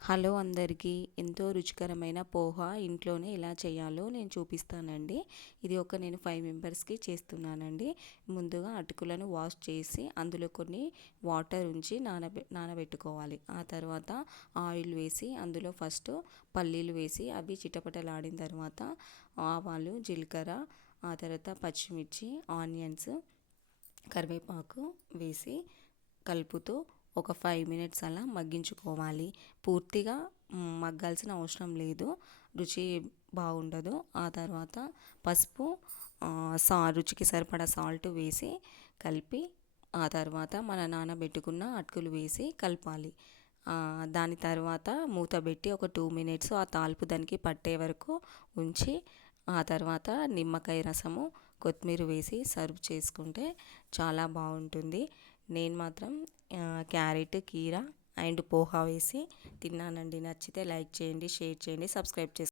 Hello అందరికీ. ఎంతో రుచికరమైన పోహా ఇంట్లోనే ఎలా చేయాలో నేను చూపిస్తానండి. ఇది ఒక నేను ఫైవ్ మెంబర్స్కి చేస్తున్నానండి. ముందుగా అటుకులను వాష్ చేసి అందులో కొన్ని వాటర్ ఉంచి నానబె నానబెట్టుకోవాలి. ఆ తర్వాత ఆయిల్ వేసి అందులో ఫస్ట్ పల్లీలు వేసి అవి చిటపటలాడిన తర్వాత ఆవాలు జీలకర్ర ఆ తర్వాత పచ్చిమిర్చి ఆనియన్స్ కరివేపాకు వేసి కలుపుతూ ఒక ఫైవ్ మినిట్స్ అలా మగ్గించుకోవాలి. పూర్తిగా మగ్గాల్సిన అవసరం లేదు. రుచి బాగుండదు. ఆ తర్వాత పసుపు సా రుచికి సరిపడా సాల్ట్ వేసి కలిపి ఆ తర్వాత మన నానబెట్టుకున్న అటుకులు వేసి కలపాలి. దాని తర్వాత మూత పెట్టి ఒక టూ మినిట్స్ ఆ తాల్పు దానికి పట్టే వరకు ఉంచి ఆ తర్వాత నిమ్మకాయ రసము కొత్తిమీర వేసి సర్వ్ చేసుకుంటే చాలా బాగుంటుంది. నేను మాత్రం క్యారెట్ కీర అండ్ పోహా వేసి తిన్నానండి. నచ్చితే లైక్ చేయండి షేర్ చేయండి సబ్స్క్రైబ్ చేసుకోండి